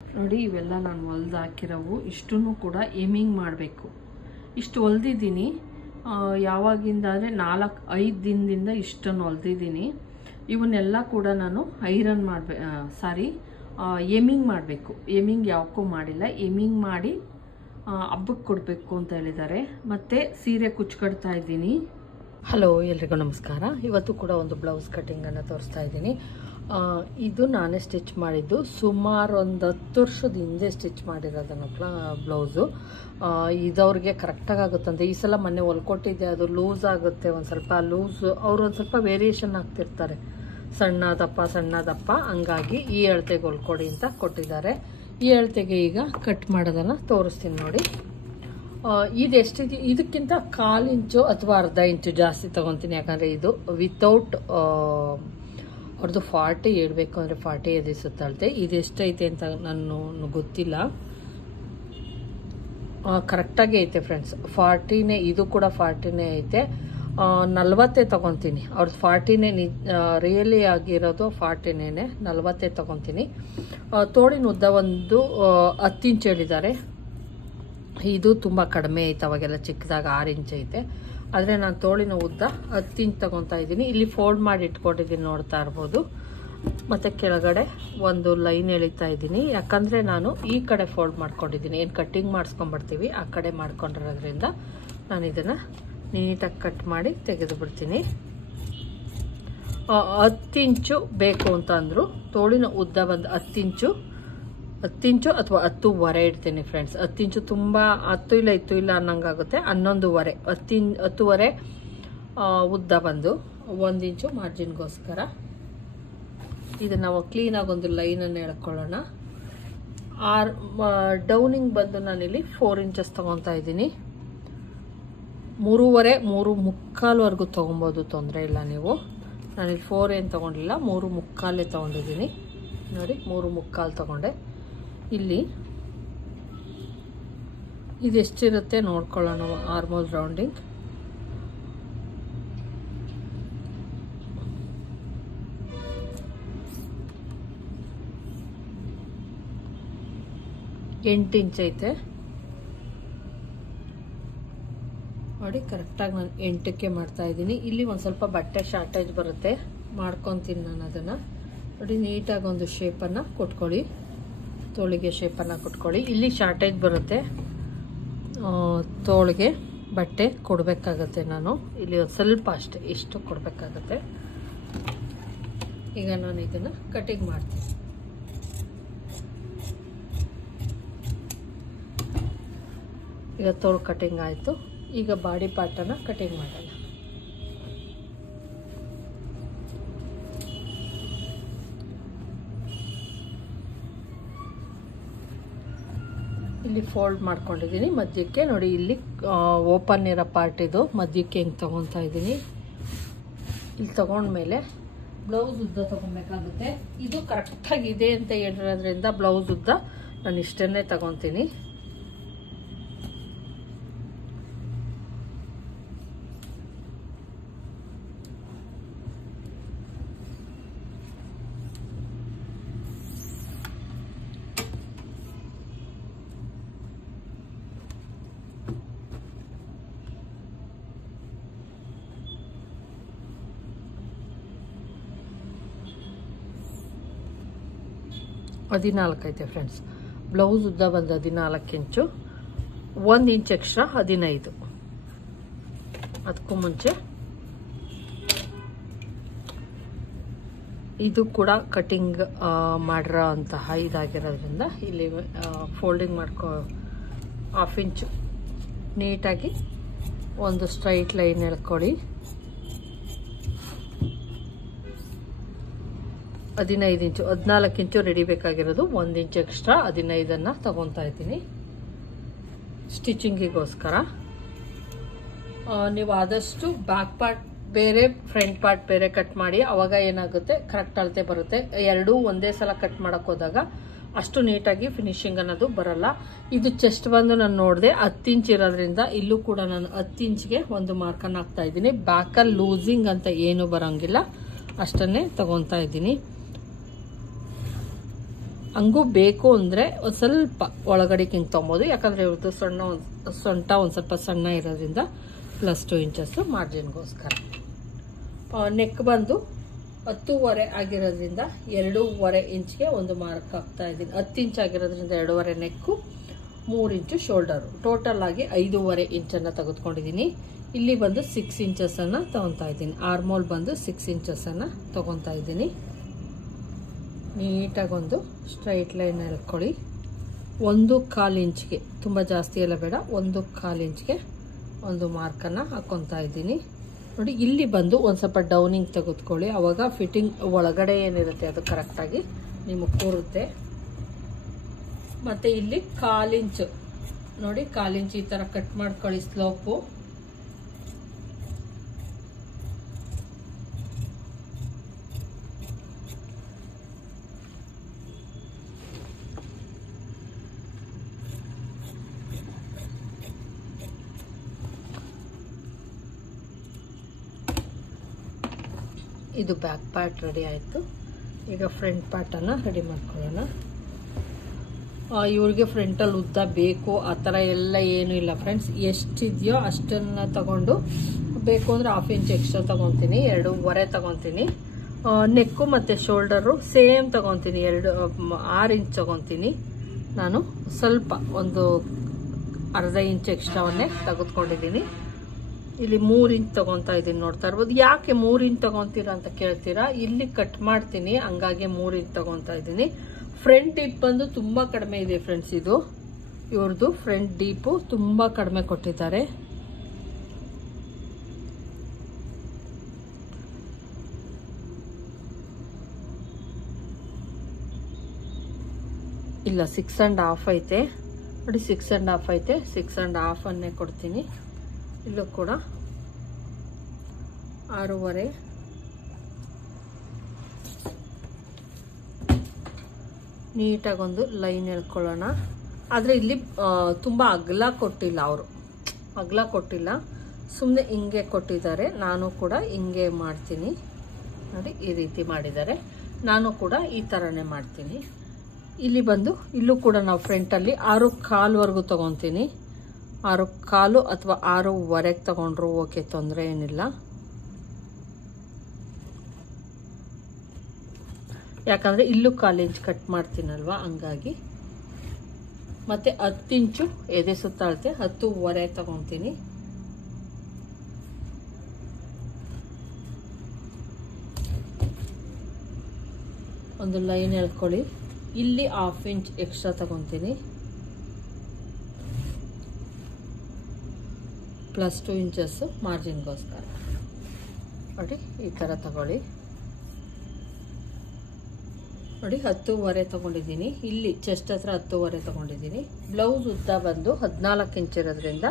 ನೋಡಿ ಇವೆಲ್ಲ ನಾನು ಹೊಲ್ದು ಹಾಕಿರೋವು. ಇಷ್ಟನ್ನು ಕೂಡ ಎಮಿಂಗ್ ಮಾಡಬೇಕು. ಇಷ್ಟು ಹೊಲ್ದಿದ್ದೀನಿ. ಯಾವಾಗಿಂದ ಅಂದರೆ 4-5 ದಿನದಿಂದ ಇಷ್ಟನ್ನು ಹೊಲ್ದಿದ್ದೀನಿ. ಇವನ್ನೆಲ್ಲ ಕೂಡ ನಾನು ಐರನ್ ಎಮಿಂಗ್ ಮಾಡಬೇಕು. ಎಮಿಂಗ್ ಯಾವಕ್ಕೂ ಮಾಡಿಲ್ಲ. ಎಮಿಂಗ್ ಮಾಡಿ ಹಬ್ಬಕ್ಕೆ ಕೊಡಬೇಕು ಅಂತ ಹೇಳಿದ್ದಾರೆ. ಮತ್ತು ಸೀರೆ ಕುಚ್ಕೊಡ್ತಾ ಇದ್ದೀನಿ. ಹಲೋ, ಎಲ್ರಿಗೂ ನಮಸ್ಕಾರ. ಇವತ್ತು ಕೂಡ ಒಂದು ಬ್ಲೌಸ್ ಕಟ್ಟಿಂಗನ್ನು ತೋರಿಸ್ತಾ ಇದ್ದೀನಿ. ಇದು ನಾನೇ ಸ್ಟಿಚ್ ಮಾಡಿದ್ದು. ಸುಮಾರು ಒಂದು 10 ವರ್ಷದ ಹಿಂದೆ ಸ್ಟಿಚ್ ಮಾಡಿರೋದನ್ನು ಬ್ಲೌಸು. ಇದವ್ರಿಗೆ ಕರೆಕ್ಟಾಗಿ ಆಗುತ್ತಂತೆ. ಈ ಸಲ ಮೊನ್ನೆ ಹೊಲ್ಕೊಟ್ಟಿದ್ದೆ, ಅದು ಲೂಸ್ ಆಗುತ್ತೆ. ಒಂದು ಸ್ವಲ್ಪ ಲೂಸ್, ಅವರು ಒಂದು ಸ್ವಲ್ಪ ವೇರಿಯೇಷನ್ ಆಗ್ತಿರ್ತಾರೆ, ಸಣ್ಣ ದಪ್ಪ. ಹಂಗಾಗಿ ಈ ಅಳತೆಗೆ ಹೊಲ್ಕೊಡಿ ಅಂತ ಕೊಟ್ಟಿದ್ದಾರೆ. ಈ ಅಳತೆಗೆ ಈಗ ಕಟ್ ಮಾಡೋದನ್ನು ತೋರಿಸ್ತೀನಿ ನೋಡಿ. ಇದೆಷ್ಟಿದೆ, ಇದಕ್ಕಿಂತ 1/4 ಇಂಚು ಅಥವಾ ಅರ್ಧ ಇಂಚು ಜಾಸ್ತಿ ತಗೊತೀನಿ. ಯಾಕಂದರೆ ಇದು ವಿತೌಟ್ ಅವ್ರದ್ದು 40 ಹೇಳ್ಬೇಕು ಅಂದರೆ 40 ಎದಿಸುತ್ತೆ ಅಳತೆ. ಇದೆಷ್ಟೈತೆ ಅಂತ ನಾನು ಗೊತ್ತಿಲ್ಲ. ಕರೆಕ್ಟಾಗಿ ಐತೆ ಫ್ರೆಂಡ್ಸ್, 40ನೇ. ಇದು ಕೂಡ 40ನೇ ಐತೆ. 40 ತಗೊತೀನಿ. ಅವ್ರದ್ದು 40ನೇ ರಿಯಲಿ ಆಗಿರೋದು 40ನೇ, 40 ತಗೊತೀನಿ. ತೋಳಿನ ಉದ್ದ ಒಂದು 10 ಇಂಚ್ ಹೇಳಿದ್ದಾರೆ. ಇದು ತುಂಬ ಕಡಿಮೆ ಐತೆ, ಅವಾಗೆಲ್ಲ ಚಿಕ್ಕದಾಗ 6 ಇಂಚ್ ಐತೆ. ಆದರೆ ನಾನು ತೋಳಿನ ಉದ್ದ 10 ಇಂಚ್ ತಗೊತಾ ಇದ್ದೀನಿ. ಇಲ್ಲಿ ಫೋಲ್ಡ್ ಮಾಡಿ ಇಟ್ಕೊಂಡಿದ್ದೀನಿ, ನೋಡ್ತಾ ಇರ್ಬೋದು. ಮತ್ತು ಕೆಳಗಡೆ ಒಂದು ಲೈನ್ ಎಳಿತಾ ಇದ್ದೀನಿ. ಯಾಕಂದರೆ ನಾನು ಈ ಕಡೆ ಫೋಲ್ಡ್ ಮಾಡ್ಕೊಂಡಿದ್ದೀನಿ. ಏನು ಕಟ್ಟಿಂಗ್ ಮಾಡಿಸ್ಕೊಂಡ್ಬಿಡ್ತೀವಿ, ಆ ಕಡೆ ಮಾಡ್ಕೊಂಡಿರೋದ್ರಿಂದ ನಾನು ಇದನ್ನು ನೀಟಾಗಿ ಕಟ್ ಮಾಡಿ ತೆಗೆದು ಬಿಡ್ತೀನಿ. 10 ಇಂಚು ಬೇಕು ಅಂತ ಅಂದರು. ತೋಳಿನ ಉದ್ದ ಬಂದು 10 ಇಂಚು ಅಥವಾ 10.25 ಇಡ್ತೀನಿ ಫ್ರೆಂಡ್ಸ್. 10 ಇಂಚು ತುಂಬ 10 ಇಲ್ಲ ಅನ್ನಂಗಾಗುತ್ತೆ. 11.25 10.25 ಉದ್ದ ಬಂದು 1 ಇಂಚು ಮಾರ್ಜಿನ್ಗೋಸ್ಕರ. ಇದನ್ನು ನಾವು ಕ್ಲೀನಾಗಿ ಒಂದು ಲೈನನ್ನು ಎಳ್ಕೊಳ್ಳೋಣ. ಡೌನಿಂಗ್ ಬಂದು ನಾನಿಲ್ಲಿ 4 ಇಂಚಸ್ ತೊಗೊತಾ ಇದ್ದೀನಿ. 3.25 ತೊಗೊಬೋದು, ತೊಂದರೆ ಇಲ್ಲ ನೀವು. ನಾನಿಲ್ಲಿ 4 ಏನು ತೊಗೊಂಡಿಲ್ಲ, 3.25 ತೊಗೊಂಡಿದ್ದೀನಿ ನೋಡಿ. 3.25 ತೊಗೊಂಡೆ. ಇಲ್ಲಿ ಇದೆಷ್ಟಿರುತ್ತೆ ನೋಡ್ಕೊಳ್ಳೋಣ. ಆರ್ಮೋಲ್ ರೌಂಡಿಂಗ್ 8 ಇಂಚ್ ಐತೆ ನೋಡಿ. ಕರೆಕ್ಟಾಗಿ ನಾನು 8ಕ್ಕೆ ಮಾಡ್ತಾ ಇದ್ದೀನಿ. ಇಲ್ಲಿ ಒಂದು ಸ್ವಲ್ಪ ಬಟ್ಟೆ ಶಾರ್ಟೇಜ್ ಬರುತ್ತೆ, ಮಾಡ್ಕೊತೀನಿ ನಾನು ಅದನ್ನು ನೋಡಿ. ನೀಟಾಗಿ ಒಂದು ಶೇಪನ್ನು ಕೊಟ್ಕೊಳ್ಳಿ, ತೋಳಿಗೆ ಶೇಪನ್ನು ಕೊಟ್ಕೊಳ್ಳಿ. ಇಲ್ಲಿ ಶಾರ್ಟೇಜ್ ಬರುತ್ತೆ, ತೋಳಿಗೆ ಬಟ್ಟೆ ಕೊಡಬೇಕಾಗತ್ತೆ. ನಾನು ಇಲ್ಲಿ ಒಂದು ಸ್ವಲ್ಪ ಅಷ್ಟೇ, ಇಷ್ಟು ಕೊಡಬೇಕಾಗತ್ತೆ. ಈಗ ನಾನು ಇದನ್ನು ಕಟಿಂಗ್ ಮಾಡ್ತೀನಿ. ಈಗ ತೋಳು ಕಟಿಂಗ್ ಆಯಿತು. ಈಗ ಬಾಡಿ ಪಾರ್ಟನ್ನು ಕಟಿಂಗ್ ಮಾಡೋಣ. ಇಲ್ಲಿ ಫೋಲ್ಡ್ ಮಾಡ್ಕೊಂಡಿದ್ದೀನಿ ಮಧ್ಯಕ್ಕೆ ನೋಡಿ. ಇಲ್ಲಿ ಓಪನ್ ಇರೋ ಪಾರ್ಟ್ ಇದು, ಮಧ್ಯಕ್ಕೆ ಹಿಂಗೆ ತೊಗೊತಾ ಇದ್ದೀನಿ. ಇಲ್ಲಿ ತೊಗೊಂಡ್ಮೇಲೆ ಬ್ಲೌಸ್ ಉದ್ದ ತೊಗೊಬೇಕಾಗುತ್ತೆ. ಇದು ಕರೆಕ್ಟಾಗಿ ಇದೆ ಅಂತ ಹೇಳಿರೋದ್ರಿಂದ ಬ್ಲೌಸ್ ಉದ್ದ ನಾನು ಇಷ್ಟನ್ನೇ ತಗೊತೀನಿ. ಹದಿನಾಲ್ಕು ಐತೆ ಫ್ರೆಂಡ್ಸ್. ಬ್ಲೌಸ್ ಉದ್ದ ಬಂದು 14 ಇಂಚು, 1 ಇಂಚ್ ಎಕ್ಸ್ಟ್ರಾ 15. ಅದಕ್ಕೂ ಮುಂಚೆ ಇದು ಕೂಡ ಕಟಿಂಗ್ ಮಾಡಿರೋ ಅಂತಹ ಇದಾಗಿರೋದ್ರಿಂದ ಇಲ್ಲಿ ಫೋಲ್ಡಿಂಗ್ ಮಾಡ್ಕೊ 1/2 ಇಂಚು ನೀಟಾಗಿ ಒಂದು ಸ್ಟ್ರೈಟ್ ಲೈನ್ ಎಳ್ಕೊಳ್ಳಿ. 15 ಇಂಚು, 14 ಇಂಚು ರೆಡಿ ಬೇಕಾಗಿರೋದು. 1 ಇಂಚ್ ಎಕ್ಸ್ಟ್ರಾ 15 ತಗೊತಾ ಇದ್ದೀನಿ ಸ್ಟಿಚಿಂಗಿಗೋಸ್ಕರ. ನೀವು ಆದಷ್ಟು ಬ್ಯಾಕ್ ಪಾರ್ಟ್ ಬೇರೆ, ಫ್ರಂಟ್ ಪಾರ್ಟ್ ಬೇರೆ ಕಟ್ ಮಾಡಿ. ಅವಾಗ ಏನಾಗುತ್ತೆ, ಕರೆಕ್ಟ್ ಅಳತೆ ಬರುತ್ತೆ. ಎರಡೂ ಒಂದೇ ಸಲ ಕಟ್ ಮಾಡಕ್ ಹೋದಾಗ ಅಷ್ಟು ನೀಟಾಗಿ ಫಿನಿಶಿಂಗ್ ಅನ್ನೋದು ಬರಲ್ಲ. ಇದು ಚೆಸ್ಟ್ ಬಂದು ನಾನು ನೋಡಿದೆ 10 ಇಂಚ್ ಇರೋದ್ರಿಂದ ಇಲ್ಲೂ ಕೂಡ ನಾನು 10 ಇಂಚ್ಗೆ ಒಂದು ಮಾರ್ಕನ್ನು ಹಾಕ್ತಾ ಇದ್ದೀನಿ. ಬ್ಯಾಕಲ್ಲಿ ಲೂಸಿಂಗ್ ಅಂತ ಏನು ಬರೋಂಗಿಲ್ಲ, ಅಷ್ಟನ್ನೇ ತಗೊತಾ ಇದ್ದೀನಿ. ಹಂಗೂ ಬೇಕು ಅಂದರೆ ಒಂದು ಸ್ವಲ್ಪ ಒಳಗಡೆ ಹಿಂಗೆ ತೊಗೊಬೋದು. ಯಾಕಂದರೆ ಇವ್ರದ್ದು ಸೊಂಟ ಒಂದು ಸ್ವಲ್ಪ ಸಣ್ಣ ಇರೋದ್ರಿಂದ +2 ಇಂಚಸ್ಸು ಮಾರ್ಜಿನ್ಗೋಸ್ಕರ. ನೆಕ್ ಬಂದು 10.5 ಆಗಿರೋದ್ರಿಂದ 2.5 ಇಂಚ್ಗೆ ಒಂದು ಮಾರ್ಕ್ ಹಾಕ್ತಾ ಇದ್ದೀನಿ. 10 ಇಂಚ್ ಆಗಿರೋದ್ರಿಂದ 2.5 ನೆಕ್ಕು, 3 ಇಂಚು ಶೋಲ್ಡರು. ಟೋಟಲ್ ಆಗಿ 5.5 ಇಂಚನ್ನು ತೆಗೆದುಕೊಂಡಿದ್ದೀನಿ. ಇಲ್ಲಿ ಬಂದು 6 ಇಂಚಸ್ಸನ್ನು ತೊಗೊತಾ ಇದ್ದೀನಿ. ಆರ್ಮೋಲ್ ಬಂದು 6 ಇಂಚಸ್ಸನ್ನು ತೊಗೊತಾ ಇದ್ದೀನಿ. ನೀಟಾಗೊಂದು ಸ್ಟ್ರೈಟ್ ಲೈನ್ ಎಳ್ಕೊಳ್ಳಿ. 1/4 ಇಂಚ್ಗೆ, ತುಂಬ ಜಾಸ್ತಿ ಎಲ್ಲ ಬೇಡ, 1/4 ಇಂಚ್ಗೆ ಒಂದು ಮಾರ್ಕನ್ನು ಹಾಕ್ಕೊತಾ ಇದ್ದೀನಿ. ನೋಡಿ, ಇಲ್ಲಿ ಬಂದು ಒಂದು ಸ್ವಲ್ಪ ಡೌನಿಂಗ್ ತೆಗೆದುಕೊಳ್ಳಿ. ಅವಾಗ ಫಿಟ್ಟಿಂಗ್ ಒಳಗಡೆ ಏನಿರುತ್ತೆ ಅದು ಕರೆಕ್ಟಾಗಿ ನಿಮಗೆ ಕೂರುತ್ತೆ. ಮತ್ತು ಇಲ್ಲಿ 1/4 ಇಂಚು ನೋಡಿ, 1/4 ಇಂಚ್ ಈ ಥರ ಕಟ್ ಮಾಡ್ಕೊಳ್ಳಿ ಸ್ಲೋಪು. ಇದು ಬ್ಯಾಕ್ ಪಾರ್ಟ್ ರೆಡಿ ಆಯಿತು. ಈಗ ಫ್ರಂಟ್ ಪಾರ್ಟನ್ನು ರೆಡಿ ಮಾಡ್ಕೊಳ್ಳೋಣ. ಇವ್ರಿಗೆ ಫ್ರಂಟಲ್ಲಿ ಉದ್ದ ಬೇಕು ಆ ಥರ ಎಲ್ಲ ಏನೂ ಇಲ್ಲ ಫ್ರೆಂಡ್ಸ್. ಎಷ್ಟಿದೆಯೋ ಅಷ್ಟನ್ನು ತಗೊಂಡು, ಬೇಕು ಅಂದರೆ 1/2 ಇಂಚ್ ಎಕ್ಸ್ಟ್ರಾ ತೊಗೊತೀನಿ, 2.5 ತೊಗೊತೀನಿ. ನೆಕ್ಕು ಮತ್ತು ಶೋಲ್ಡರು ಸೇಮ್ ತೊಗೊತೀನಿ, 6 ಇಂಚ್ ತೊಗೊತೀನಿ. ನಾನು ಸ್ವಲ್ಪ ಒಂದು ಅರ್ಧ ಇಂಚ್ ಎಕ್ಸ್ಟ್ರಾವನ್ನೇ ತೆಗೆದುಕೊಂಡಿದ್ದೀನಿ. ಇಲ್ಲಿ 3 ಇಂಚ್ ತೊಗೊತಾ ಇದ್ದೀನಿ, ನೋಡ್ತಾ ಇರ್ಬೋದು. ಯಾಕೆ 3 ಇಂಚ್ ತೊಗೊತೀರಾ ಅಂತ ಕೇಳ್ತೀರಾ? ಇಲ್ಲಿ ಕಟ್ ಮಾಡ್ತೀನಿ, ಹಂಗಾಗಿ 3 ಇಂಚ್ ತೊಗೊತಾ ಇದ್ದೀನಿ. ಫ್ರಂಟ್ ಡೀಪ್ ಬಂದು ತುಂಬ ಕಡಿಮೆ ಇದೆ ಫ್ರೆಂಡ್ಸ್. ಇದು ಇವ್ರದ್ದು ಫ್ರಂಟ್ ಡೀಪು ತುಂಬ ಕಡಿಮೆ ಕೊಟ್ಟಿದ್ದಾರೆ. ಇಲ್ಲ, 6.5 ಐತೆ ನೋಡಿ, 6.5 ಐತೆ. 6.5 ಕೊಡ್ತೀನಿ. ಇಲ್ಲೂ ಕೂಡ 6.5. ನೀಟಾಗೊಂದು ಲೈನ್ ಎಳ್ಕೊಳ್ಳೋಣ. ಆದರೆ ಇಲ್ಲಿ ತುಂಬ ಅಗಲ ಕೊಟ್ಟಿಲ್ಲ, ಅವರು ಅಗಲ ಕೊಟ್ಟಿಲ್ಲ, ಸುಮ್ಮನೆ ಹಿಂಗೆ ಕೊಟ್ಟಿದ್ದಾರೆ. ನಾನು ಕೂಡ ಹಿಂಗೆ ಮಾಡ್ತೀನಿ ನೋಡಿ, ಈ ರೀತಿ ಮಾಡಿದ್ದಾರೆ. ನಾನು ಕೂಡ ಈ ಥರನೇ ಮಾಡ್ತೀನಿ. ಇಲ್ಲಿ ಬಂದು ಇಲ್ಲೂ ಕೂಡ ನಾವು ಫ್ರಂಟಲ್ಲಿ 6.25 ತೊಗೊತೀನಿ. 6.25 ಅಥವಾ 6.25 ತಗೊಂಡ್ರು ಓಕೆ, ತೊಂದರೆ ಏನಿಲ್ಲ. ಯಾಕಂದರೆ ಇಲ್ಲೂ 1/4 ಇಂಚ್ ಕಟ್ ಮಾಡ್ತೀನಲ್ವ, ಹಂಗಾಗಿ. ಮತ್ತು 10 ಇಂಚು ಎದೆ ಸುತ್ತಾಳತೆ 10.25 ತಗೊತೀನಿ. ಒಂದು ಲೈನ್ ಎಳ್ಕೊಳ್ಳಿ. ಇಲ್ಲಿ 1/2 ಇಂಚ್ ಎಕ್ಸ್ಟ್ರಾ ತಗೊತೀನಿ, +2 ಇಂಚಸ್ಸು ಮಾರ್ಜಿನ್ಗೋಸ್ಕರ. ನೋಡಿ, ಈ ಥರ ತಗೊಳ್ಳಿ. ನೋಡಿ, 10.25 ತಗೊಂಡಿದ್ದೀನಿ. ಇಲ್ಲಿ ಚೆಸ್ಟ್ ಹತ್ರ 10.25 ತಗೊಂಡಿದ್ದೀನಿ. ಬ್ಲೌಸ್ ಉದ್ದ ಬಂದು 14 ಇಂಚ್ ಇರೋದ್ರಿಂದ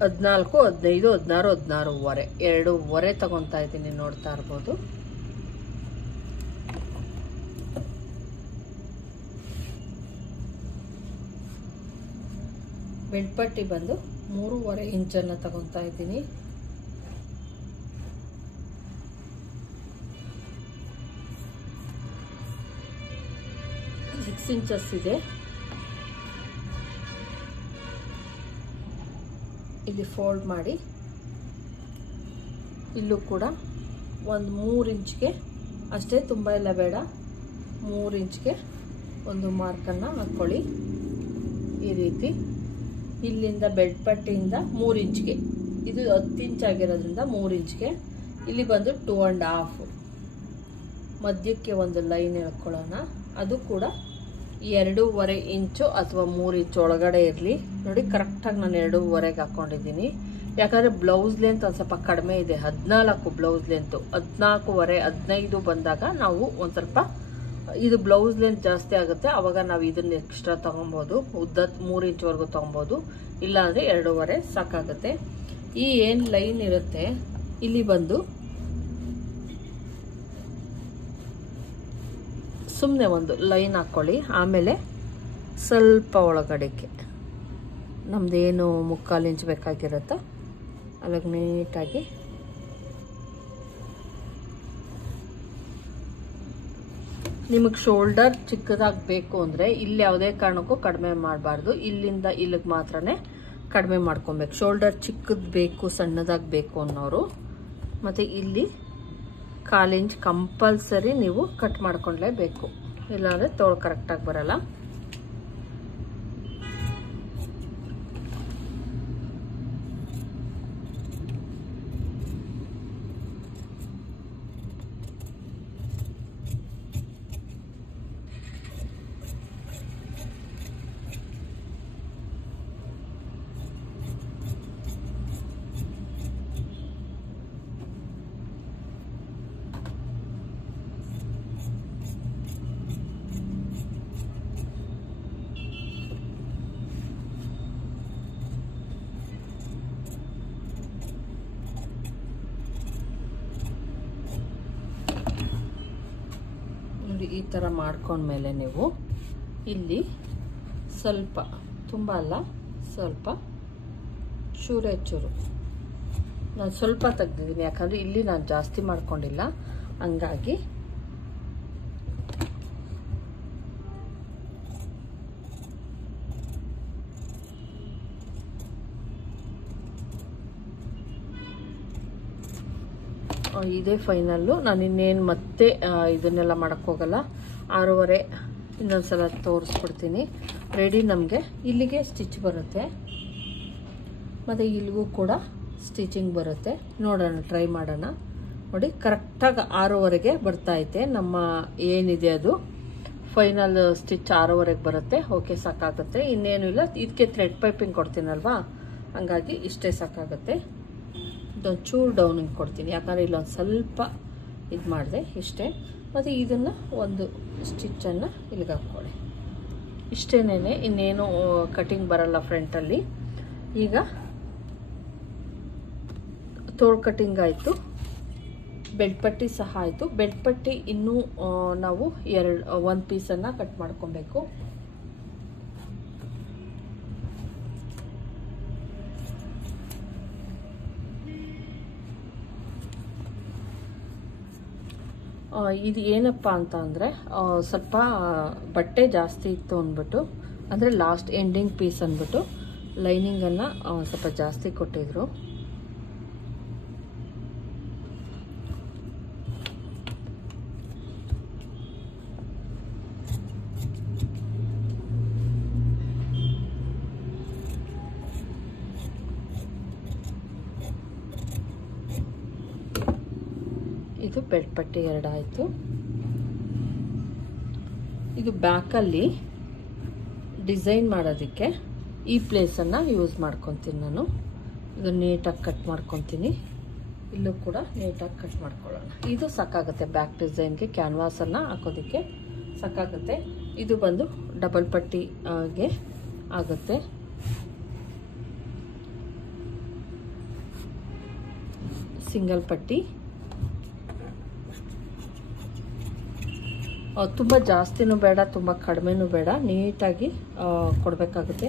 14, 15, 16, 16.5 2.5 ತಗೊತಾ ಇದ್ದೀನಿ, ನೋಡ್ತಾ ಇರ್ಬೋದು. ಬೆಡ್ಪಟ್ಟಿ ಬಂದು 3.5 ಇಂಚನ್ನು ತಗೊತಾ ಇದ್ದೀನಿ. ಇಂಚಸ್ ಇದೆ. ಇಲ್ಲಿ ಫೋಲ್ಡ್ ಮಾಡಿ, ಇಲ್ಲೂ ಕೂಡ ಒಂದು 3 ಇಂಚ್ಗೆ ಅಷ್ಟೇ, ತುಂಬ ಎಲ್ಲ ಬೇಡ, 3 ಇಂಚ್ಗೆ ಒಂದು ಮಾರ್ಕನ್ನು ಹಾಕ್ಕೊಳ್ಳಿ ಈ ರೀತಿ. ಇಲ್ಲಿಂದ ಬೆಡ್ ಪಟ್ಟಿಯಿಂದ 3 ಇಂಚ್ಗೆ, ಇದು 10 ಇಂಚ್ ಆಗಿರೋದ್ರಿಂದ 3 ಇಂಚ್ಗೆ. ಇಲ್ಲಿ ಬಂದು 2.5 ಮಧ್ಯಕ್ಕೆ ಒಂದು ಲೈನ್ ಎಳ್ಕೊಳ್ಳೋಣ. ಅದು ಕೂಡ 2.5 ಇಂಚು ಅಥವಾ 3 ಇಂಚ್ ಒಳಗಡೆ ಇರಲಿ. ನೋಡಿ, ಕರೆಕ್ಟಾಗಿ ನಾನು 2.5ಗೆ ಹಾಕ್ಕೊಂಡಿದ್ದೀನಿ. ಯಾಕಂದರೆ ಬ್ಲೌಸ್ ಲೆಂತ್ ಒಂದು ಸ್ವಲ್ಪ ಕಡಿಮೆ ಇದೆ, 14 ಬ್ಲೌಸ್ ಲೆಂತು. 14.5, 15 ಬಂದಾಗ ನಾವು ಒಂದು ಸ್ವಲ್ಪ ಇದು ಬ್ಲೌಸ್ ಲೆಂತ್ ಜಾಸ್ತಿ ಆಗುತ್ತೆ. ಅವಾಗ ನಾವು ಇದನ್ನ ಎಕ್ಸ್ಟ್ರಾ ತಗೊಬೋದು, ಉದ್ದ 3 ಇಂಚ್ವರೆಗೂ ತಗೊಬೋದು. ಇಲ್ಲಾಂದರೆ 2.5 ಸಾಕಾಗುತ್ತೆ. ಈ ಏನು ಲೈನ್ ಇರುತ್ತೆ ಇಲ್ಲಿ ಬಂದು ಸುಮ್ಮನೆ ಒಂದು ಲೈನ್ ಹಾಕ್ಕೊಳ್ಳಿ. ಆಮೇಲೆ ಸ್ವಲ್ಪ ಒಳಗಡೆಗೆ ನಮ್ದೇನು 3/4 ಇಂಚ್ ಬೇಕಾಗಿರುತ್ತೋ ಅಲ್ಲಿಗೆ ನೀಟಾಗಿ ನಿಮಗೆ ಶೋಲ್ಡರ್ ಚಿಕ್ಕದಾಗಿ ಬೇಕು ಅಂದರೆ ಇಲ್ಲಿ ಯಾವುದೇ ಕಾರಣಕ್ಕೂ ಕಡಿಮೆ ಮಾಡಬಾರ್ದು, ಇಲ್ಲಿಂದ ಇಲ್ಲಿಗೆ ಮಾತ್ರನೇ ಕಡಿಮೆ ಮಾಡ್ಕೊಬೇಕು. ಶೋಲ್ಡರ್ ಚಿಕ್ಕದು ಬೇಕು, ಸಣ್ಣದಾಗಿ ಬೇಕು ಅನ್ನೋರು ಮತ್ತು ಇಲ್ಲಿ 1/4 ಇಂಚ್ ಕಂಪಲ್ಸರಿ ನೀವು ಕಟ್ ಮಾಡ್ಕೊಳ್ಳೇಬೇಕು, ಇಲ್ಲಾಂದರೆ ತೋಳು ಕರೆಕ್ಟಾಗಿ ಬರಲ್ಲ. ಈ ಥರ ಮಾಡ್ಕೊಂಡ್ಮೇಲೆ ನೀವು ಇಲ್ಲಿ ಸ್ವಲ್ಪ, ತುಂಬ ಅಲ್ಲ, ಸ್ವಲ್ಪ ಚೂರೇ ಚೂರು ನಾನು ಸ್ವಲ್ಪ ತೆಗ್ದಿದ್ದೀನಿ, ಯಾಕಂದರೆ ಇಲ್ಲಿ ನಾನು ಜಾಸ್ತಿ ಮಾಡ್ಕೊಂಡಿಲ್ಲ. ಹಂಗಾಗಿ ಇದೇ ಫೈನಲ್ಲು. ನಾನು ಇನ್ನೇನು ಮತ್ತೆ ಇದನ್ನೆಲ್ಲ ಮಾಡೋಕ್ಕೆ ಹೋಗಲ್ಲ. 6:30 ಇನ್ನೊಂದ್ಸಲ ತೋರಿಸ್ಬಿಡ್ತೀನಿ. ರೆಡಿ. ನಮಗೆ ಇಲ್ಲಿಗೆ ಸ್ಟಿಚ್ ಬರುತ್ತೆ ಮತ್ತು ಇಲ್ಲಿಗೂ ಕೂಡ ಸ್ಟಿಚಿಂಗ್ ಬರುತ್ತೆ. ನೋಡೋಣ, ಟ್ರೈ ಮಾಡೋಣ. ನೋಡಿ, ಕರೆಕ್ಟಾಗಿ 6:30ಗೆ ಬರ್ತಾಯಿದೆ ನಮ್ಮ ಏನಿದೆ ಅದು ಫೈನಲ್ ಸ್ಟಿಚ್. 6:30ಗೆ ಬರುತ್ತೆ. ಓಕೆ, ಸಾಕಾಗುತ್ತೆ, ಇನ್ನೇನು ಇಲ್ಲ. ಇದಕ್ಕೆ ಥ್ರೆಡ್ ಪೈಪಿಂಗ್ ಕೊಡ್ತೀನಲ್ವಾ, ಹಂಗಾಗಿ ಇಷ್ಟೇ ಸಾಕಾಗುತ್ತೆ. ಇದೊಂದು ಚೂರು ಡೌನಿಂಗ್ ಕೊಡ್ತೀನಿ, ಯಾಕಂದರೆ ಇಲ್ಲೊಂದು ಸ್ವಲ್ಪ ಇದು ಮಾಡಿದೆ, ಇಷ್ಟೇ. ಮತ್ತು ಇದನ್ನು ಒಂದು ಸ್ಟಿಚ್ಚನ್ನು ಇಲ್ಲಿಗೆ ಹಾಕ್ಕೊಳ್ಳಿ, ಇಷ್ಟೇನೇ, ಇನ್ನೇನು ಕಟಿಂಗ್ ಬರಲ್ಲ ಫ್ರಂಟಲ್ಲಿ. ಈಗ ತೋಳು ಕಟಿಂಗ್ ಆಯಿತು, ಬೆಲ್ಟ್ ಪಟ್ಟಿ ಸಹ ಆಯಿತು. ಬೆಲ್ಟ್ ಪಟ್ಟಿ ಇನ್ನೂ ನಾವು ಒಂದು ಪೀಸನ್ನು ಕಟ್ ಮಾಡ್ಕೊಬೇಕು. ಇದು ಏನಪ್ಪ ಅಂತ ಅಂದರೆ ಸ್ವಲ್ಪ ಬಟ್ಟೆ ಜಾಸ್ತಿ ಇತ್ತು ಅಂದ್ಬಿಟ್ಟು, ಅಂದರೆ ಲಾಸ್ಟ್ ಎಂಡಿಂಗ್ ಪೀಸ್ ಅಂದ್ಬಿಟ್ಟು ಲೈನಿಂಗನ್ನು ಸ್ವಲ್ಪ ಜಾಸ್ತಿ ಕೊಟ್ಟಿದ್ರು. ಇದು ಬೆಲ್ಟ್ ಪಟ್ಟಿ 2 ಆಯಿತು. ಇದು ಬ್ಯಾಕಲ್ಲಿ ಡಿಸೈನ್ ಮಾಡೋದಕ್ಕೆ ಈ ಪ್ಲೇಸನ್ನು ಯೂಸ್ ಮಾಡ್ಕೊತೀನಿ ನಾನು. ಇದು ನೀಟಾಗಿ ಕಟ್ ಮಾಡ್ಕೊತೀನಿ. ಇಲ್ಲೂ ಕೂಡ ನೀಟಾಗಿ ಕಟ್ ಮಾಡ್ಕೊಳ್ಳೋಣ. ಇದು ಸಾಕಾಗುತ್ತೆ ಬ್ಯಾಕ್ ಡಿಸೈನ್ಗೆ, ಕ್ಯಾನ್ವಾಸನ್ನು ಹಾಕೋದಕ್ಕೆ ಸಾಕಾಗುತ್ತೆ. ಇದು ಬಂದು ಡಬಲ್ ಪಟ್ಟಿಗೆ ಆಗುತ್ತೆ. ಸಿಂಗಲ್ ಪಟ್ಟಿ ತುಂಬ ಜಾಸ್ತಿನೂ ಬೇಡ, ತುಂಬ ಕಡಿಮೆನೂ ಬೇಡ, ನೀಟಾಗಿ ಕೊಡಬೇಕಾಗುತ್ತೆ.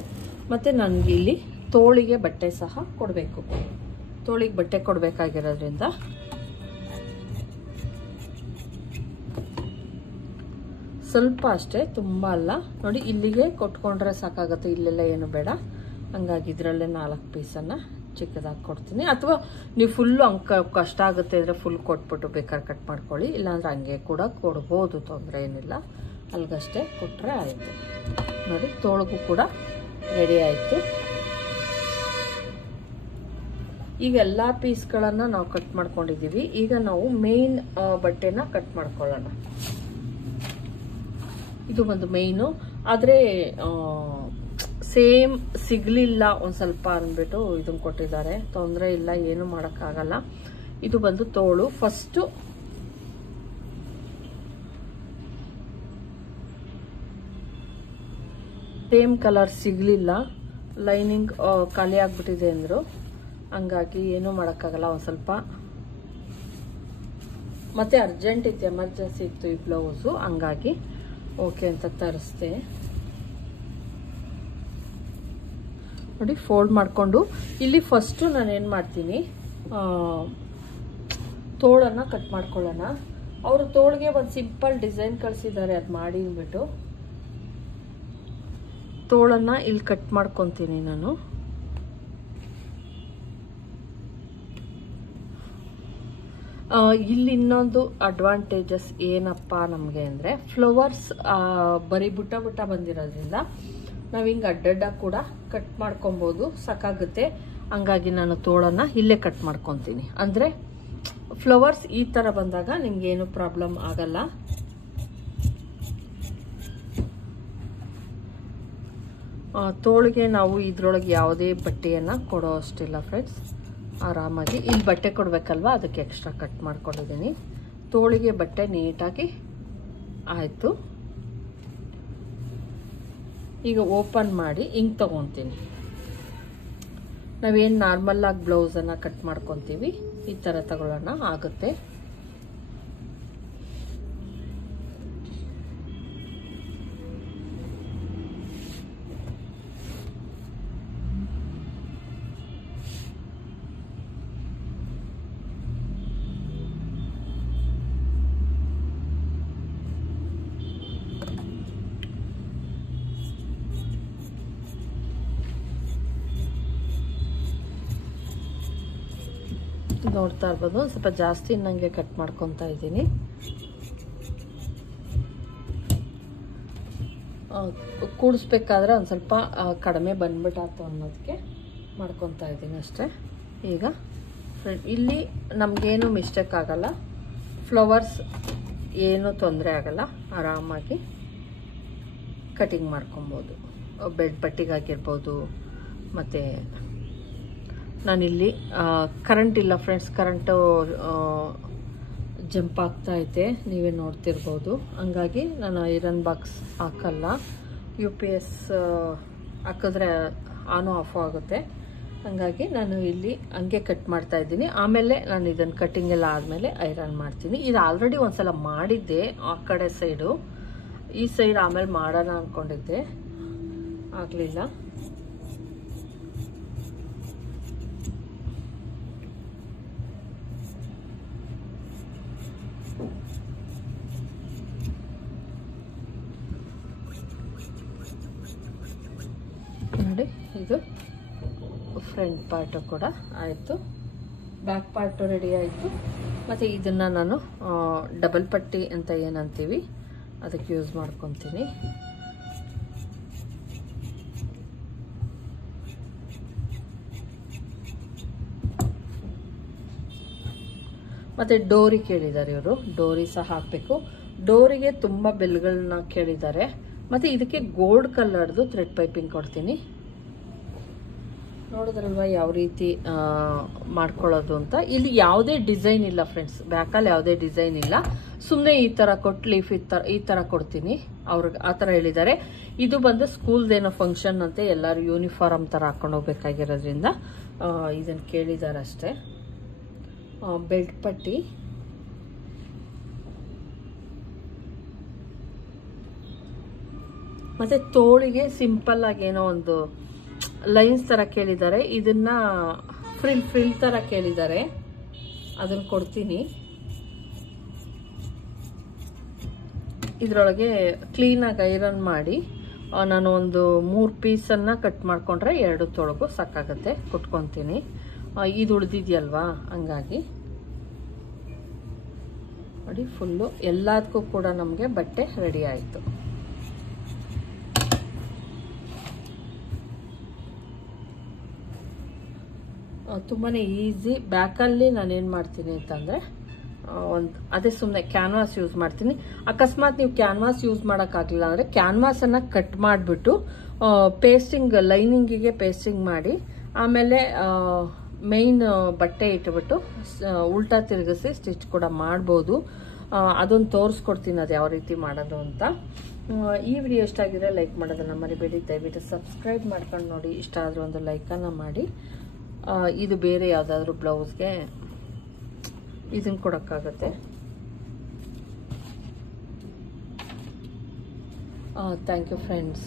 ಮತ್ತು ನನಗೆ ಇಲ್ಲಿ ತೋಳಿಗೆ ಬಟ್ಟೆ ಸಹ ಕೊಡಬೇಕು. ತೋಳಿಗೆ ಬಟ್ಟೆ ಕೊಡಬೇಕಾಗಿರೋದ್ರಿಂದ ಸ್ವಲ್ಪ ಅಷ್ಟೇ, ತುಂಬ ಅಲ್ಲ. ನೋಡಿ, ಇಲ್ಲಿಗೆ ಕೊಟ್ಕೊಂಡ್ರೆ ಸಾಕಾಗುತ್ತೆ, ಇಲ್ಲೆಲ್ಲ ಏನು ಬೇಡ. ಹಂಗಾಗಿ ಇದರಲ್ಲೇ 4 ಪೀಸನ್ನು ಚಿಕ್ಕದಾಗಿ ಕೊಡ್ತೀನಿ. ಅಥವಾ ನೀವು ಫುಲ್ಲು ಕಷ್ಟ ಆಗುತ್ತೆ ಅಂದರೆ ಫುಲ್ ಕೊಟ್ಬಿಟ್ಟು ಬೇಕಾದ್ರೆ ಕಟ್ ಮಾಡ್ಕೊಳ್ಳಿ, ಇಲ್ಲಾಂದ್ರೆ ಹಂಗೆ ಕೂಡ ಕೊಡ್ಬೋದು, ತೊಂದರೆ ಏನಿಲ್ಲ. ಅಲ್ಲಿಗಷ್ಟೇ ಕೊಟ್ಟರೆ ಆಯಿತು. ನೋಡಿ, ತೋಳಿಗೂ ಕೂಡ ರೆಡಿ ಆಯಿತು. ಈಗ ಎಲ್ಲ ಪೀಸ್ಗಳನ್ನು ನಾವು ಕಟ್ ಮಾಡ್ಕೊಂಡಿದ್ದೀವಿ. ಈಗ ನಾವು ಮೇನ್ ಬಟ್ಟೆನ ಕಟ್ ಮಾಡ್ಕೊಳ್ಳೋಣ. ಇದು ಒಂದು ಮೇಯ್ನು, ಆದರೆ ಸೇಮ್ ಸಿಗಲಿಲ್ಲ ಒಂದು ಸ್ವಲ್ಪ ಅಂದ್ಬಿಟ್ಟು ಇದನ್ನು ಕೊಟ್ಟಿದ್ದಾರೆ. ತೊಂದರೆ ಇಲ್ಲ, ಏನು ಮಾಡೋಕ್ಕಾಗಲ್ಲ. ಇದು ಬಂದು ತೋಳು. ಫಸ್ಟು ಸೇಮ್ ಕಲರ್ ಸಿಗಲಿಲ್ಲ, ಲೈನಿಂಗ್ ಖಾಲಿ ಆಗಿಬಿಟ್ಟಿದೆ ಅಂದರು. ಹಂಗಾಗಿ ಏನೂ ಮಾಡೋಕ್ಕಾಗಲ್ಲ. ಒಂದು ಸ್ವಲ್ಪ ಮತ್ತೆ ಅರ್ಜೆಂಟ್ ಇತ್ತು, ಎಮರ್ಜೆನ್ಸಿ ಇತ್ತು ಈ ಬ್ಲೌಸು, ಹಂಗಾಗಿ ಓಕೆ ಅಂತ ತರಿಸ್ದೆ. ನೋಡಿ, ಫೋಲ್ಡ್ ಮಾಡಿಕೊಂಡು ಇಲ್ಲಿ ಫಸ್ಟು ನಾನು ಏನು ಮಾಡ್ತೀನಿ, ತೋಳನ್ನು ಕಟ್ ಮಾಡ್ಕೊಳ್ಳೋಣ. ಅವರು ತೋಳಿಗೆ ಒಂದು ಸಿಂಪಲ್ ಡಿಸೈನ್ ಕಳಿಸಿದ್ದಾರೆ, ಅದು ಮಾಡಿ ಅಂದ್ಬಿಟ್ಟು ತೋಳನ್ನ ಇಲ್ಲಿ ಕಟ್ ಮಾಡ್ಕೊತೀನಿ ನಾನು. ಇಲ್ಲಿ ಇನ್ನೊಂದು ಅಡ್ವಾಂಟೇಜಸ್ ಏನಪ್ಪ ನಮಗೆ ಅಂದರೆ, ಫ್ಲವರ್ಸ್ ಬರೀ ಬುಟ್ಟ ಬುಟ್ಟ ಬಂದಿರೋದ್ರಿಂದ ನಾವು ಹಿಂಗೆ ಅಡ್ಡಡ್ಡ ಕೂಡ ಕಟ್ ಮಾಡ್ಕೊಬೋದು, ಸಾಕಾಗುತ್ತೆ. ಹಂಗಾಗಿ ನಾನು ತೋಳನ್ನು ಇಲ್ಲೇ ಕಟ್ ಮಾಡ್ಕೊತೀನಿ. ಅಂದರೆ ಫ್ಲವರ್ಸ್ ಈ ಥರ ಬಂದಾಗ ನಿಮ್ಗೇನು ಪ್ರಾಬ್ಲಮ್ ಆಗಲ್ಲ. ತೋಳಿಗೆ ನಾವು ಇದ್ರೊಳಗೆ ಯಾವುದೇ ಬಟ್ಟೆಯನ್ನು ಕೊಡೋ ಅಷ್ಟಿಲ್ಲ ಫ್ರೆಂಡ್ಸ್. ಆರಾಮಾಗಿ ಇಲ್ಲಿ ಬಟ್ಟೆ ಕೊಡಬೇಕಲ್ವ, ಅದಕ್ಕೆ ಎಕ್ಸ್ಟ್ರಾ ಕಟ್ ಮಾಡ್ಕೊಂಡಿದ್ದೀನಿ. ತೋಳಿಗೆ ಬಟ್ಟೆ ನೀಟಾಗಿ ಆಯಿತು. ಈಗ ಓಪನ್ ಮಾಡಿ ಹಿಂಗೆ ತಗೊತೀನಿ. ನಾವೇನು ನಾರ್ಮಲ್ಲಾಗಿ ಬ್ಲೌಸನ್ನು ಕಟ್ ಮಾಡ್ಕೊತೀವಿ ಈ ಥರ ತಗೊಳ್ಳೋಣ, ಆಗುತ್ತೆ. ನೋಡ್ತಾ ಇರ್ಬೋದು, ಸ್ವಲ್ಪ ಜಾಸ್ತಿ ನನಗೆ ಕಟ್ ಮಾಡ್ಕೊತಾ ಇದ್ದೀನಿ. ಕೂಡಿಸ್ಬೇಕಾದ್ರೆ ಒಂದು ಸ್ವಲ್ಪ ಕಡಿಮೆ ಬಂದ್ಬಿಟ್ಟಾಯ್ತು ಅನ್ನೋದಕ್ಕೆ ಮಾಡ್ಕೊತಾ ಇದ್ದೀನಿ ಅಷ್ಟೇ. ಈಗ ಇಲ್ಲಿ ನಮಗೇನು ಮಿಸ್ಟೇಕ್ ಆಗಲ್ಲ, ಫ್ಲವರ್ಸ್ ಏನೂ ತೊಂದರೆ ಆಗಲ್ಲ, ಆರಾಮಾಗಿ ಕಟಿಂಗ್ ಮಾಡ್ಕೊಬೋದು. ಬೆಡ್ ಪಟ್ಟಿಗಾಗಿರ್ಬೋದು. ಮತ್ತು ನಾನಿಲ್ಲಿ ಕರೆಂಟ್ ಇಲ್ಲ ಫ್ರೆಂಡ್ಸ್, ಕರೆಂಟು ಜಂಪ್ ಆಗ್ತಾ ಐತೆ, ನೀವೇ ನೋಡ್ತಿರ್ಬೋದು. ಹಂಗಾಗಿ ನಾನು ಐರನ್ ಬಾಕ್ಸ್ ಹಾಕಲ್ಲ. UPS ಹಾಕಿದ್ರೆ ಆನು ಆಫ್ ಆಗುತ್ತೆ. ಹಂಗಾಗಿ ನಾನು ಇಲ್ಲಿ ಹಂಗೆ ಕಟ್ ಮಾಡ್ತಾ ಇದ್ದೀನಿ. ಆಮೇಲೆ ನಾನು ಇದನ್ನು ಕಟ್ಟಿಂಗ್ ಎಲ್ಲ ಆದಮೇಲೆ ಐರನ್ ಮಾಡ್ತೀನಿ. ಇದು ಆಲ್ರೆಡಿ ಒಂದ್ಸಲ ಮಾಡಿದ್ದೆ ಆ ಕಡೆ ಸೈಡು, ಈ ಸೈಡ್ ಆಮೇಲೆ ಮಾಡೋಣ ಅಂದ್ಕೊಂಡಿದ್ದೆ, ಆಗಲಿಲ್ಲ. ನೋಡಿ, ಇದು ಫ್ರಂಟ್ ಪಾರ್ಟು ಕೂಡ ಆಯಿತು, ಬ್ಯಾಕ್ ಪಾರ್ಟು ರೆಡಿ ಆಯಿತು. ಮತ್ತು ಇದನ್ನು ನಾನು ಡಬಲ್ ಪಟ್ಟಿ ಅಂತ ಏನಂತೀವಿ ಅದಕ್ಕೆ ಯೂಸ್ ಮಾಡ್ಕೊತೀನಿ. ಮತ್ತು ಡೋರಿ ಕೇಳಿದ್ದಾರೆ ಇವರು, ಡೋರಿ ಸಹ ಹಾಕಬೇಕು. ಡೋರಿಗೆ ತುಂಬ ಬೆಲ್ಗಳನ್ನ ಕೇಳಿದ್ದಾರೆ. ಮತ್ತು ಇದಕ್ಕೆ ಗೋಲ್ಡ್ ಕಲರ್ದು ಥ್ರೆಡ್ ಪೈಪಿಂಗ್ ಕೊಡ್ತೀನಿ. ನೋಡಿದ್ರಲ್ವ ಯಾವ ರೀತಿ ಮಾಡ್ಕೊಳ್ಳೋದು ಅಂತ. ಇಲ್ಲಿ ಯಾವುದೇ ಡಿಸೈನ್ ಇಲ್ಲ ಫ್ರೆಂಡ್ಸ್, ಬ್ಯಾಕಲ್ಲಿ ಯಾವುದೇ ಡಿಸೈನ್ ಇಲ್ಲ, ಸುಮ್ಮನೆ ಈ ಥರ ಕೊಟ್ಟು ಲೀಫ್ ಈ ಥರ ಕೊಡ್ತೀನಿ. ಅವ್ರಿಗೆ ಆ ಥರ ಹೇಳಿದ್ದಾರೆ. ಇದು ಬಂದು ಸ್ಕೂಲ್ದೇನೋ ಫಂಕ್ಷನ್ ಅಂತೆ, ಎಲ್ಲರೂ ಯೂನಿಫಾರ್ಮ್ ಥರ ಹಾಕೊಂಡು ಹೋಗ್ಬೇಕಾಗಿರೋದ್ರಿಂದ ಇದನ್ನು ಕೇಳಿದ್ದಾರೆ ಅಷ್ಟೇ. ಬೆಲ್ಟ್ ಪಟ್ಟಿ, ಮತ್ತು ತೋಳಿಗೆ ಸಿಂಪಲ್ ಆಗಿ ಏನೋ ಒಂದು ಲೈನ್ಸ್ ಥರ ಕೇಳಿದ್ದಾರೆ. ಇದನ್ನ ಫ್ರಿಲ್ ಥರ ಕೇಳಿದ್ದಾರೆ, ಅದನ್ನು ಕೊಡ್ತೀನಿ. ಇದರೊಳಗೆ ಕ್ಲೀನಾಗಿ ಐರನ್ ಮಾಡಿ ನಾನು ಒಂದು 3 ಪೀಸನ್ನು ಕಟ್ ಮಾಡಿಕೊಂಡ್ರೆ 2 ತೊಳಗು ಸಾಕಾಗುತ್ತೆ, ಕೊಟ್ಕೊತೀನಿ. ಇದು ಉಳಿದಿದೆಯಲ್ವಾ, ಹಂಗಾಗಿ ನೋಡಿ ಫುಲ್ಲು ಎಲ್ಲದಕ್ಕೂ ಕೂಡ ನಮಗೆ ಬಟ್ಟೆ ರೆಡಿ ಆಯಿತು. ತುಂಬಾ ಈಸಿ. ಬ್ಯಾಕಲ್ಲಿ ನಾನೇನು ಮಾಡ್ತೀನಿ ಅಂತಂದರೆ ಅದೇ ಸುಮ್ಮನೆ ಕ್ಯಾನ್ವಾಸ್ ಯೂಸ್ ಮಾಡ್ತೀನಿ. ಅಕಸ್ಮಾತ್ ನೀವು ಕ್ಯಾನ್ವಾಸ್ ಯೂಸ್ ಮಾಡೋಕ್ಕಾಗಲಿಲ್ಲ ಅಂದರೆ ಕ್ಯಾನ್ವಾಸನ್ನು ಕಟ್ ಮಾಡಿಬಿಟ್ಟು ಪೇಸ್ಟಿಂಗ್, ಲೈನಿಂಗಿಗೆ ಪೇಸ್ಟಿಂಗ್ ಮಾಡಿ ಆಮೇಲೆ ಮೇಯ್ನ್ ಬಟ್ಟೆ ಇಟ್ಬಿಟ್ಟು ಉಲ್ಟಾ ತಿರುಗಿಸಿ ಸ್ಟಿಚ್ ಕೂಡ ಮಾಡ್ಬೋದು. ಅದೊಂದು ತೋರಿಸ್ಕೊಡ್ತೀನಿ ಅದು ಯಾವ ರೀತಿ ಮಾಡೋದು ಅಂತ. ಈ ವಿಡಿಯೋ ಇಷ್ಟ ಆಗಿದ್ರೆ ಲೈಕ್ ಮಾಡೋದನ್ನು ಮರಿಬೇಡಿ. ದಯವಿಟ್ಟು ಸಬ್ಸ್ಕ್ರೈಬ್ ಮಾಡ್ಕೊಂಡು ನೋಡಿ. ಇಷ್ಟ ಆದರೂ ಒಂದು ಲೈಕನ್ನು ಮಾಡಿ. ಇದು ಬೇರೆ ಯಾವುದಾದ್ರೂ ಬ್ಲೌಸ್ಗೆ ಇದನ್ನು ಕೊಡೋಕ್ಕಾಗತ್ತೆ. Thank you friends.